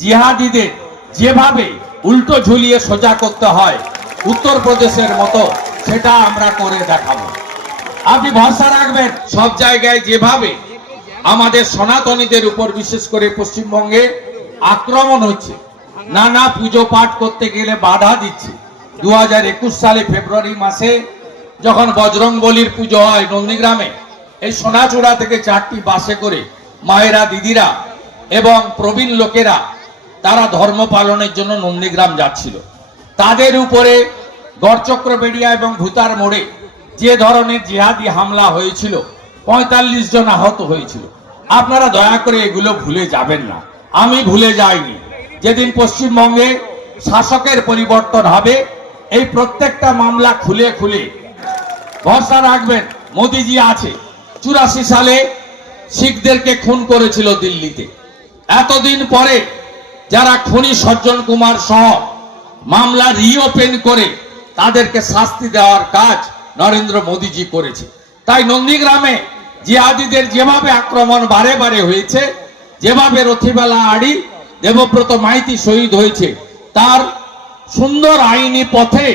জিহাদিদের যেভাবে উল্টো ঝুলিয়ে সোজা করতে হয় উত্তরপ্রদেশের মতো, সেটা আমরা করে দেখাবো। আপনি ভরসা রাখবেন, সব জায়গায় যেভাবে আমাদের সনাতনীদের উপর বিশেষ করে পশ্চিমবঙ্গে আক্রমণ হচ্ছে, নানা পুজো পাঠ করতে গেলে বাধা দিচ্ছে। 2021 সালে ফেব্রুয়ারি মাসে যখন বজরংবলীর পুজো হয় নন্দীগ্রামে, এই সোনাচূড়া থেকে 4টি বাসে করে মায়েরা, দিদিরা এবং প্রবীণ লোকেরা তারা ধর্ম পালনের জন্য নন্দীগ্রাম যাচ্ছিল। তাদের উপরে গড়চক্রবেড়িয়া এবং ভূতার মোড়ে যে ধরনের জিহাদি হামলা হয়েছিল, 45 জন আহত হয়েছিল। আপনারা দয়া করে এগুলো ভুলে যাবেন না। আমি ভুলে যাইনি। যেদিন পশ্চিমবঙ্গে শাসকের পরিবর্তন হবে, এই প্রত্যেকটা মামলা খুলে খুলে ভরসা রাখবেন মোদিজি আছে। 84 সালে শিখদেরকে খুন করেছিল দিল্লিতে। এতদিন পরে যারা খুনি সজ্জন কুমার সহ মামলা রিওপেন করে তাদেরকে শাস্তি দেওয়ার কাজ নরেন্দ্র মোদিজি করেছে। তাই নন্দীগ্রামে জিহাদিদের যেভাবে আক্রমণ বারে বারে হয়েছে, যেভাবে রথিবালা আড়ি, দেবব্রত মাইতি শহীদ হয়েছে, তার সুন্দর আইনি পথে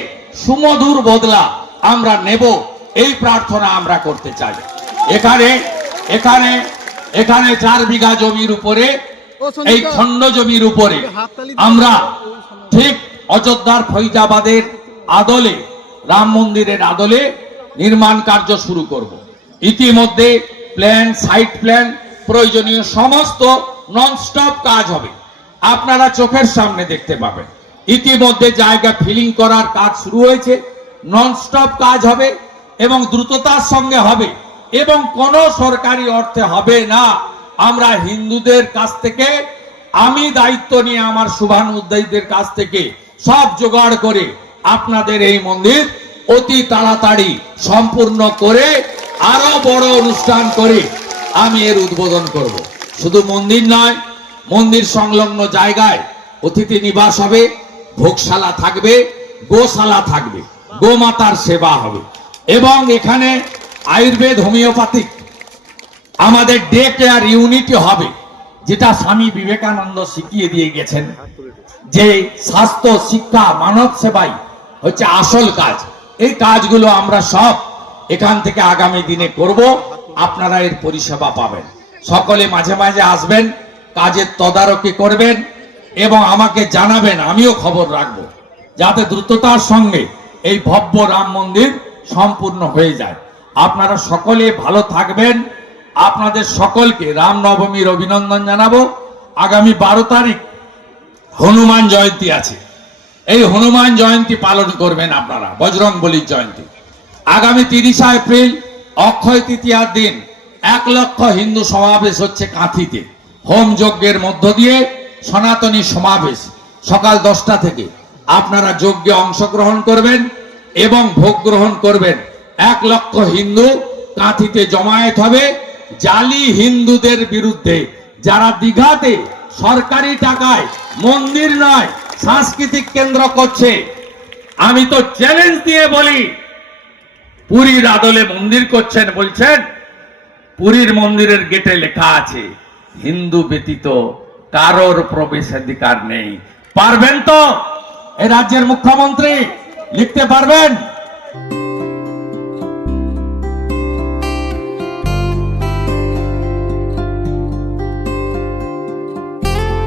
সুমধুর বদলা আমরা নেব, এই প্রার্থনা আমরা করতে চাই। এখানে এখানে এখানে 4 বিঘা জমির উপরে, এই খণ্ড জমির উপরে আমরা ঠিক অযোধ্যার ফৈজাবাদের আদলে, রাম মন্দিরের আদলে নির্মাণ কার্য শুরু করব। ইতিমধ্যে প্ল্যান, সাইট প্ল্যান, প্রয়োজনীয় সমস্ত ননস্টপ কাজ হবে, আপনারা চোখের সামনে দেখতে পাবেন। ইতিমধ্যে জায়গা ফিলিং করার কাজ শুরু হয়েছে, ননস্টপ কাজ হবে এবং দ্রুততার সঙ্গে হবে এবং কোনো সরকারি অর্থে হবে না। আমরা হিন্দুদের কাছ থেকে, আমি দায়িত্ব নিয়ে আমার শুভানুদ্দায়ীদের কাছ থেকে সব জোগাড় করে আপনাদের এই মন্দির অতি তাড়াতাড়ি সম্পূর্ণ করে আরো বড় অনুষ্ঠান করে আমি এর উদ্বোধন করব। শুধু মন্দির নয়, মন্দির সংলগ্ন জায়গায় অতিথি নিবাস হবে, ভোগশালা থাকবে, গোশালা থাকবে, গোমাতার সেবা হবে এবং এখানে আয়ুর্বেদ, হোমিওপ্যাথিক আমাদের ডে কেয়ার ইউনিটি হবে, যেটা স্বামী বিবেকানন্দ শিখিয়ে দিয়ে গেছেন যে স্বাস্থ্য, শিক্ষা, মানব সেবাই হচ্ছে আসল কাজ। এই কাজগুলো আমরা সব এখান থেকে আগামী দিনে করব, আপনারা এর পরিষেবা পাবেন। সকলে মাঝে মাঝে আসবেন, কাজের তদারকি করবেন এবং আমাকে জানাবেন, আমিও খবর রাখবো যাতে দ্রুততার সঙ্গে এই ভব্য রাম মন্দির সম্পূর্ণ হয়ে যায়। আপনারা সকলে ভালো থাকবেন। আপনাদের সকলকে রামনবমীর অভিনন্দন জানাবো। আগামী 12 তারিখ হনুমান জয়ন্তী আছে, এই হনুমান জয়ন্তী পালন করবেন আপনারা, বজরংবলীর জয়ন্তী। আগামী 30 এপ্রিল অক্ষয় তৃতীয়ার দিন 1 লক্ষ হিন্দু সমাবেশ হচ্ছে কাঁথিতে, হোম যজ্ঞের মধ্য দিয়ে সনাতনী সমাবেশ সকাল 10টা থেকে। আপনারা যজ্ঞে অংশগ্রহণ করবেন এবং ভোগ গ্রহণ করবেন। 1 লক্ষ হিন্দু কাঁথিতে জমায়েত হবে জালি হিন্দুদের বিরুদ্ধে, যারা দীঘাতে সরকারি টাকায় মন্দির নয় সাংস্কৃতিক কেন্দ্র করছে। আমি তো চ্যালেঞ্জ দিয়ে বলি, পুরীর আদলে মন্দির করছেন, বলছেন পুরীর মন্দিরের গেটে লেখা আছে হিন্দু ব্যতীত কারোর প্রবেশাধিকার নেই। পারবেন তো? এ রাজ্যের মুখ্যমন্ত্রী লিখতে পারবেন?